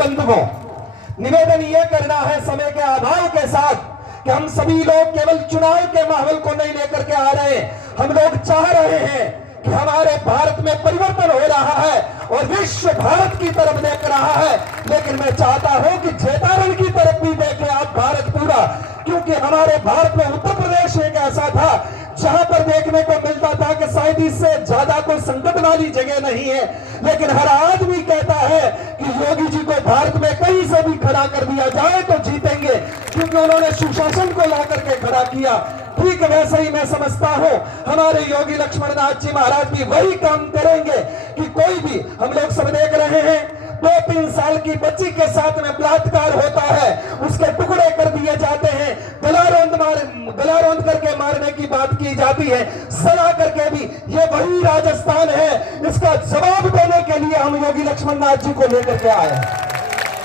बंधुओं, निवेदन यह करना है समय के अभाव के साथ कि हम सभी लोग केवल चुनाव के माहौल को नहीं लेकर के आ रहे हैं। हम लोग चाह रहे हैं कि हमारे भारत में परिवर्तन हो रहा है और विश्व भारत की तरफ देख रहा है। लेकिन मैं चाहता हूं कि चेतारण की तरफ भी देखे आप भारत पूरा, क्योंकि हमारे भारत में उत्तर प्रदेश एक ऐसा था जहां पर देखने को मिलता था कि शायद इससे ज्यादा कोई संकट वाली जगह नहीं है, लेकिन हर आदमी कहता है कि योगी जी को भारत में कहीं से भी खड़ा कर दिया जाए तो जीतेंगे, क्योंकि उन्होंने सुशासन को ला करके खड़ा किया। ठीक वैसे ही मैं समझता हूं हमारे योगी लक्ष्मण नाथ जी महाराज भी वही काम करेंगे कि कोई भी, हम लोग सब देख रहे हैं 2-3 साल की बच्ची के साथ में बलात्कार होता है, उसके टुकड़े कर दिए जाते हैं, गला रौंद करके मारने की बात की जाती है, सजा करके भी। ये वही राजस्थान है, इसका जवाब देने के लिए हम योगी लक्ष्मण नाथ जी को लेकर के आए हैं।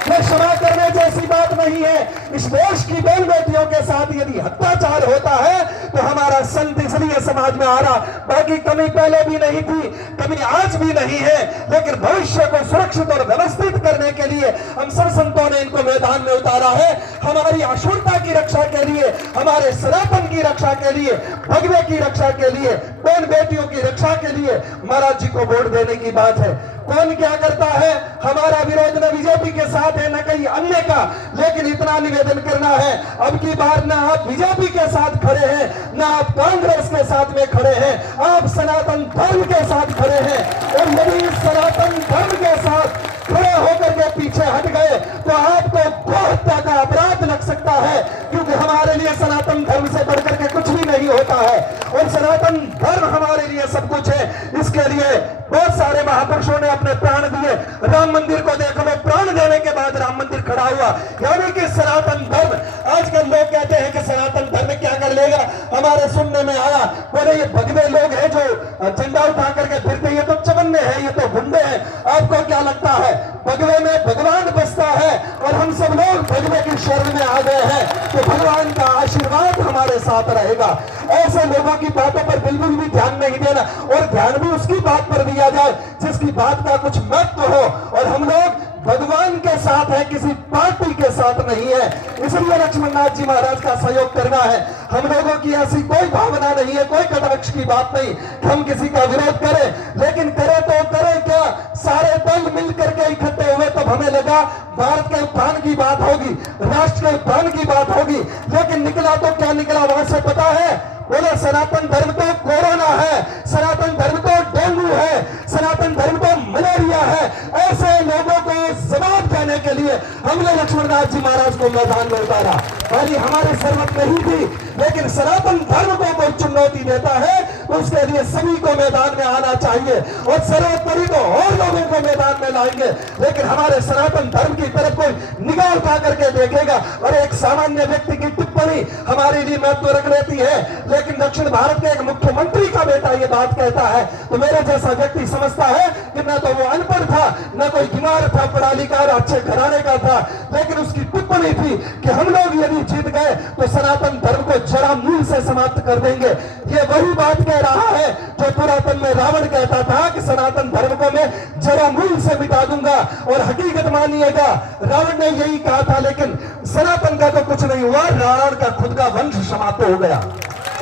ये क्षमा करने जैसी बात नहीं है। इस देश की बहन बेटियों के साथ यदि अत्याचार होता है तो हमारा संत इसलिए समाज में आ रहा, बाकी कमी पहले भी नहीं थी, कमी आज भी नहीं है, लेकिन भविष्य को सुरक्षित और व्यवस्थित करने के लिए हम सब संतों ने इनको मैदान में उतारा है। हमारी अशुद्धता की रक्षा के लिए, हमारे सनातन की रक्षा के लिए, भगवे की रक्षा के लिए, बहन बेटियों की रक्षा के लिए महाराज जी को वोट देने की बात है। कौन क्या करता है, हमारा विरोध न बीजेपी के साथ है न कहीं अन्य का, लेकिन इतना निवेदन करना है अब की बार ना आप बीजेपी के साथ खड़े हैं, ना आप कांग्रेस के साथ में खड़े हैं, आप सनातन धर्म के साथ खड़े हैं। और यदि सनातन धर्म के साथ खड़े होकर के पीछे हट गए तो आपको गौ हत्या का अपराध लग सकता है, क्योंकि हमारे लिए सनातन धर्म से बढ़कर के कुछ भी नहीं होता है और सनातन धर्म हमारे लिए सब कुछ है। इसके लिए बहुत सारे महापुरुषों ने अपने प्राण दिए। राम मंदिर को देखो, मैं प्राण देने के बाद राम मंदिर खड़ा हुआ, यानी कि सनातन धर्म। आजकल लोग कहते हैं कि सनातन धर्म क्या कर लेगा, हमारे सुनने में आया बोले ये भगवे लोग हैं जो झंडा उठा करके फिरते, ये तो चवन्ने हैं, ये तो गुंडे हैं। आपको क्या लगता है, भगवे में भगवान बसता है और हम सब लोग भगवे की शरण में आ गए हैं तो भगवान का आशीर्वाद हमारे साथ रहेगा। ऐसे लोगों की बातों पर बिल्कुल भी ध्यान नहीं देना, और ध्यान भी उसकी बात पर दिया जाए जिसकी बात का कुछ महत्व हो। और हम लोग भगवान के साथ है, किसी पार्टी के साथ नहीं है। इसलिए लक्ष्मण नाथ जी महाराज का सहयोग करना है। हम लोगों की ऐसी कोई भावना नहीं है, कोई कटाक्ष की बात नहीं कि हम किसी का विरोध करें, लेकिन करें तो करें क्या, सारे दल मिल करके इकट्ठे हुए तब हमें लगा भारत के उत्थान की बात होगी, राष्ट्र के उत्थान की बात होगी, लेकिन निकला तो क्या निकला वहां से पता है, बोले सनातन धर्म तो कोरोना है, सनातन धर्म तो डेंगू है, सनातन धर्म तो मलेरिया है। ऐसे लोगों को जवाब देने के लिए हमने लक्ष्मण नाथ जी महाराज को मैदान में उतारा। भले हमारे सरमत नहीं थी, लेकिन सनातन धर्म को कोई चुनौती देता है तो उसके लिए सभी को मैदान में आना चाहिए, और सर्वोपरि तो और लोगों को मैदान में लाएंगे, लेकिन हमारे सनातन धर्म की तरफ कोई निगाह उठा करके देखेगा। और एक सामान्य व्यक्ति की टिप्पणी हमारे लिए महत्व रख लेती है, लेकिन दक्षिण भारत के एक मुख्यमंत्री का बेटा ये बात कहता है तो मेरे जैसा व्यक्ति समझता है कि न तो वो अनपढ़ था, न कोई बीमार था, पढ़ा लिखा अच्छे घराने का था, लेकिन उसकी टिप्पणी थी कि हम लोग यदि जीत गए तो सनातन धर्म को जड़ा मूल से समाप्त कर देंगे। ये वही बात कह रहा है जो पुरातन में रावण कहता था कि सनातन धर्म को मैं जड़ा मूल से मिटा दूंगा, और हकीकत मानिएगा रावण ने यही कहा था, लेकिन सनातन का तो कुछ नहीं हुआ, रावण का खुद का वंश समाप्त हो गया।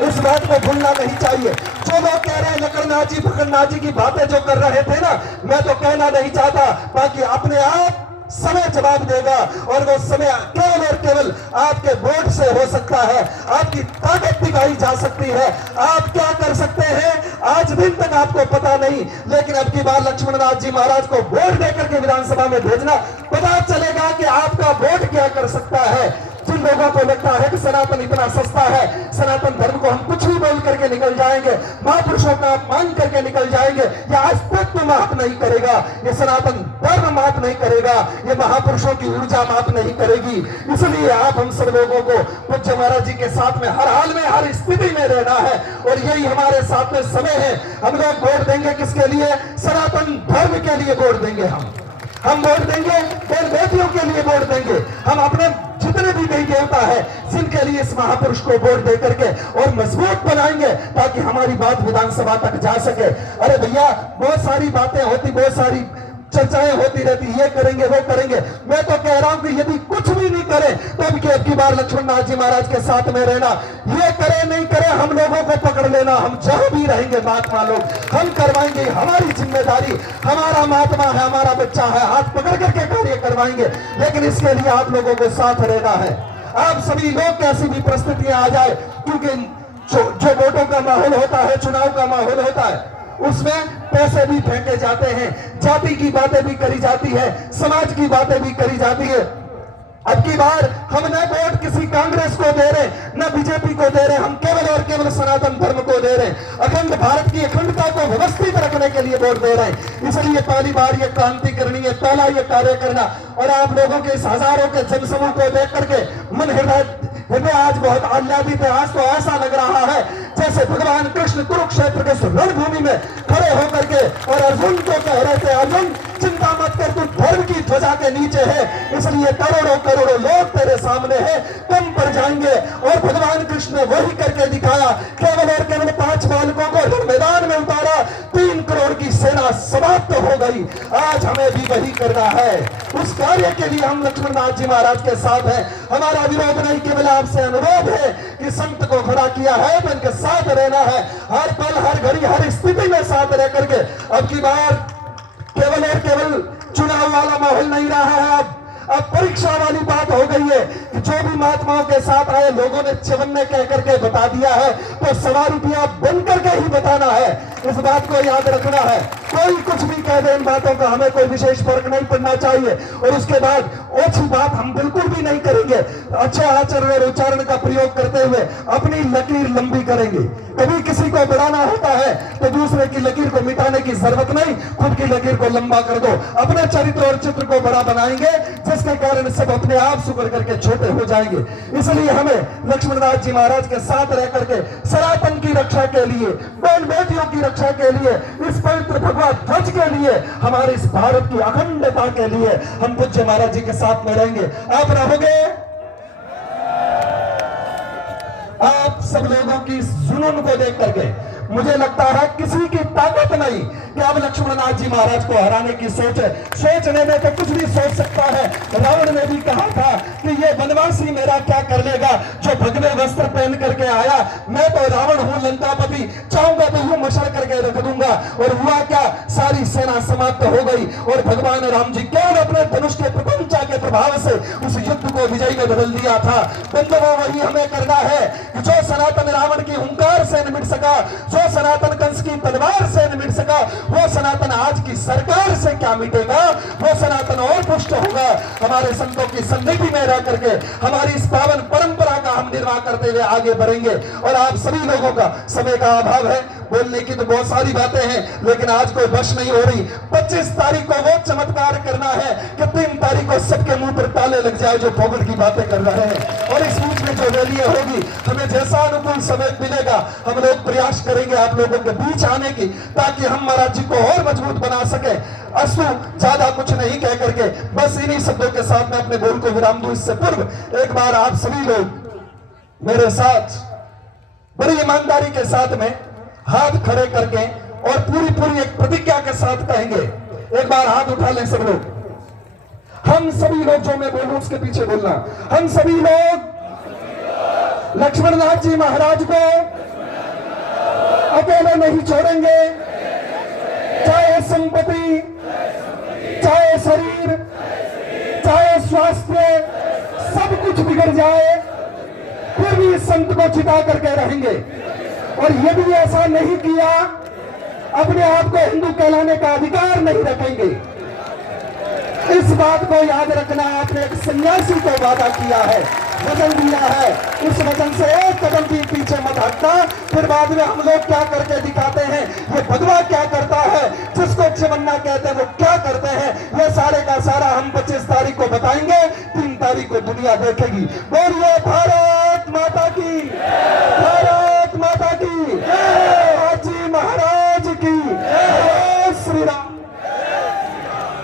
इस बात को भूलना नहीं चाहिए। जो लोग कह रहे हैं लकड़नाथ जी फकड़नाथ जी की बातें जो कर रहे थे ना, मैं तो कहना नहीं चाहता, बाकी अपने आप समय जवाब देगा, और वो समय केवल और केवल आपके वोट से हो सकता है। आपकी ताकत दिखाई जा सकती है, आप क्या कर सकते हैं आज दिन तक आपको पता नहीं, लेकिन अब की बार लक्ष्मण नाथ जी महाराज को वोट देकर के विधानसभा में भेजना, पता चलेगा कि आपका वोट क्या कर सकता है। जिन लोगों को लगता है कि सनातन इतना सस्ता है, सनातन धर्म को हम कुछ भी बोल करके निकल जाएंगे, महापुरुषों का मान करके निकल जाएंगे, यह अस्तित्व माफ नहीं करेगा, ये सनातन धर्म माफ नहीं करेगा, ये महापुरुषों की ऊर्जा माफ नहीं करेगी। इसलिए आप हम सब लोगों को पूज्य महाराज जी के साथ में हर हाल में हर स्थिति में रहना है, और यही हमारे साथ में समय है। हम लोग वोट देंगे किसके लिए, सनातन धर्म के लिए वोट देंगे। हम वोट देंगे बहन बेटियों के लिए वोट देंगे, हम अपने जितने भी देवी देवता है जिनके लिए इस महापुरुष को वोट दे करके और मजबूत बनाएंगे ताकि हमारी बात विधानसभा तक जा सके। अरे भैया बहुत सारी बातें होती, बहुत सारी चर्चाएं होती रहती, ये करेंगे वो करेंगे। मैं तो कह रहा हूं कि यदि कुछ भी नहीं करे तो अब की बार लक्ष्मण नाथ जी महाराज के साथ में रहना। ये करे नहीं करे, हम लोगों को पकड़ लेना, हम जहां भी रहेंगे महात्मा लोग हम करवाएंगे, हमारी जिम्मेदारी, हमारा महात्मा है, हमारा बच्चा है, हाथ पकड़ करके कार्य करवाएंगे। लेकिन इसके लिए आप लोगों को साथ रहना है। आप सभी लोग कैसी भी परिस्थितियां आ जाए, क्योंकि जो वोटों का माहौल होता है, चुनाव का माहौल होता है, उसमें पैसे भी फेंके जाते हैं, जाति की बातें भी करी जाती है, समाज की बातें भी करी जाती है। अब की बार हम न वोट किसी कांग्रेस को दे रहे, न बीजेपी को दे रहे, हम केवल और केवल सनातन धर्म को दे रहे, अखंड भारत की अखंडता को व्यवस्थित रखने के लिए वोट दे रहे हैं। इसलिए पहली बार ये क्रांति करनी है, पहला ये कार्य करना। और आप लोगों के इस हजारों के जनसमूह को देख करके मन हृदय आज बहुत आह्लादित है। आज तो ऐसा लग रहा है जैसे भगवान कृष्ण कुरुक्षेत्र के रणभूमि में खड़े होकर के और अर्जुन को कह रहे थे, अर्जुन चिंता मत कर, तू धर्म की ध्वजा के नीचे है, इसलिए करोड़ों करोड़ों लोग तेरे सामने हैं, कम पड़ जाएंगे। और भगवान कृष्ण ने वही करके दिखाया, केवल और केवल 5 बालकों को मैदान में उतारा, 3 करोड़ की सेना समाप्त हो गई। आज हमें भी वही करना है। उस कार्य के लिए हम लक्ष्मण नाथ जी महाराज के साथ हैं। हमारा विरोध नहीं, केवल आपसे अनुरोध है कि संत को खड़ा किया है तो इनके साथ रहना है, हर पल हर घड़ी हर स्थिति में साथ रह करके। अब की बार केवल और केवल चुनाव वाला माहौल नहीं रहा है, अब परीक्षा वाली बात हो गई है कि जो भी महात्माओं के साथ आए लोगों ने चवन्ने कह करके बता दिया है, तो 1.25 रुपया बन करके ही बताना है। इस बात को याद रखना है। कोई कुछ भी कह दे, इन बातों का हमें कोई विशेष फर्क नहीं पड़ना चाहिए। और उसके बाद ओछी बात हम बिल्कुल भी नहीं करेंगे। अच्छे आचरण और उच्चारण का प्रयोग करते हुए अपनी लकीर लंबी करेंगे। कभी किसी को बढ़ाना होता है तो दूसरे की लकीर को मिटाने की जरूरत नहीं, खुद की लकीर को लंबा कर दो। अपने चरित्र और चित्र को बड़ा बनाएंगे, जिसके कारण सब अपने आप सुधर करके छोटे हो जाएंगे। इसलिए हमें लक्ष्मण नाथ जी महाराज के साथ रह करके सनातन की रक्षा के लिए, बहन बेटियों की रक्षा के लिए, इस पवित्र भगवा ध्वज के लिए, हमारे इस भारत की अखंडता के लिए हम पूज्य महाराज जी के साथ में रहेंगे। आप रहोगे? आप सब लोगों की जुनून को देख करके मुझे लगता है किसी की ताकत नहीं कि अब लक्ष्मण नाथ जी महाराज को हराने की सोचने में तो कुछ भी सोच सकता है। रावण ने भी कहा था कि ये वनवासी मेरा क्या कर लेगा, जो भगवे वस्त्र पहन करके आया। मैं तो रावण हूं, लंकापति, चाहूंगा तो यूं मशल करके रख दूंगा। और हुआ क्या, सारी सेना समाप्त हो गई और भगवान राम जी केवल अपने धनुष के प्रपंचा के प्रभाव से उस युद्ध को विजयी में बदल दिया था। बंधुओं, वही हमें करना है कि जो सनातन रावण की हुंकार से निमिट सका, जो सनातन कंस की तलवार से निमिट सका, वो सनातन आज की सरकार से क्या मिटेगा, वो सनातन और पुष्ट होगा। हमारे संतों की सन्निधि में रह करके हमारी इस पावन परंपरा का हम निर्वाह करते हुए आगे बढ़ेंगे। और आप सभी लोगों का समय का अभाव है, बोलने की तो बहुत सारी बातें हैं, लेकिन आज कोई बश नहीं हो रही। 25 तारीख को वो चमत्कार करना है कि 3 तारीख को सबके मुंह पर ताले लग जाए जो फोगट की बातें कर रहे हैं। और इस बीच में जो रैली होगी, हमें जैसा अनुकूल समय मिलेगा हम लोग प्रयास करेंगे आप लोगों के बीच आने की, ताकि हम महाराज जी को और मजबूत बना सके। अस्तु, ज्यादा कुछ नहीं कह करके बस इन्हीं शब्दों के साथ मैं अपने बोल को विराम दूं। इससे पूर्व एक बार आप सभी लोग मेरे साथ बड़ी ईमानदारी के साथ में हाथ खड़े करके और पूरी एक प्रतिज्ञा के साथ कहेंगे। एक बार हाथ उठा लें सब लोग। हम सभी लोग, जो मैं बोलूं उसके पीछे बोलना, हम सभी लोग लक्ष्मण नाथ जी महाराज को अकेले नहीं छोड़ेंगे। चाहे संपत्ति, चाहे शरीर, चाहे स्वास्थ्य, सब कुछ बिगड़ जाए, फिर भी इस संत को चिता करके रहेंगे। और यदि ऐसा नहीं किया, अपने आप को हिंदू कहलाने का अधिकार नहीं रखेंगे। इस बात को याद रखना। आपने एक सन्यासी को वादा किया है, वचन दिया है, उस वचन से एक कदम भी पीछे मत हटना। फिर बाद में हम लोग क्या करके दिखाते हैं, ये भगवा क्या करता है, जिसको चवन्ना कहते हैं वो क्या करते हैं, ये सारे का सारा हम 25 तारीख को बताएंगे। 3 तारीख को दुनिया देखेगी। बोलिए भारत माता की, भारत माता की।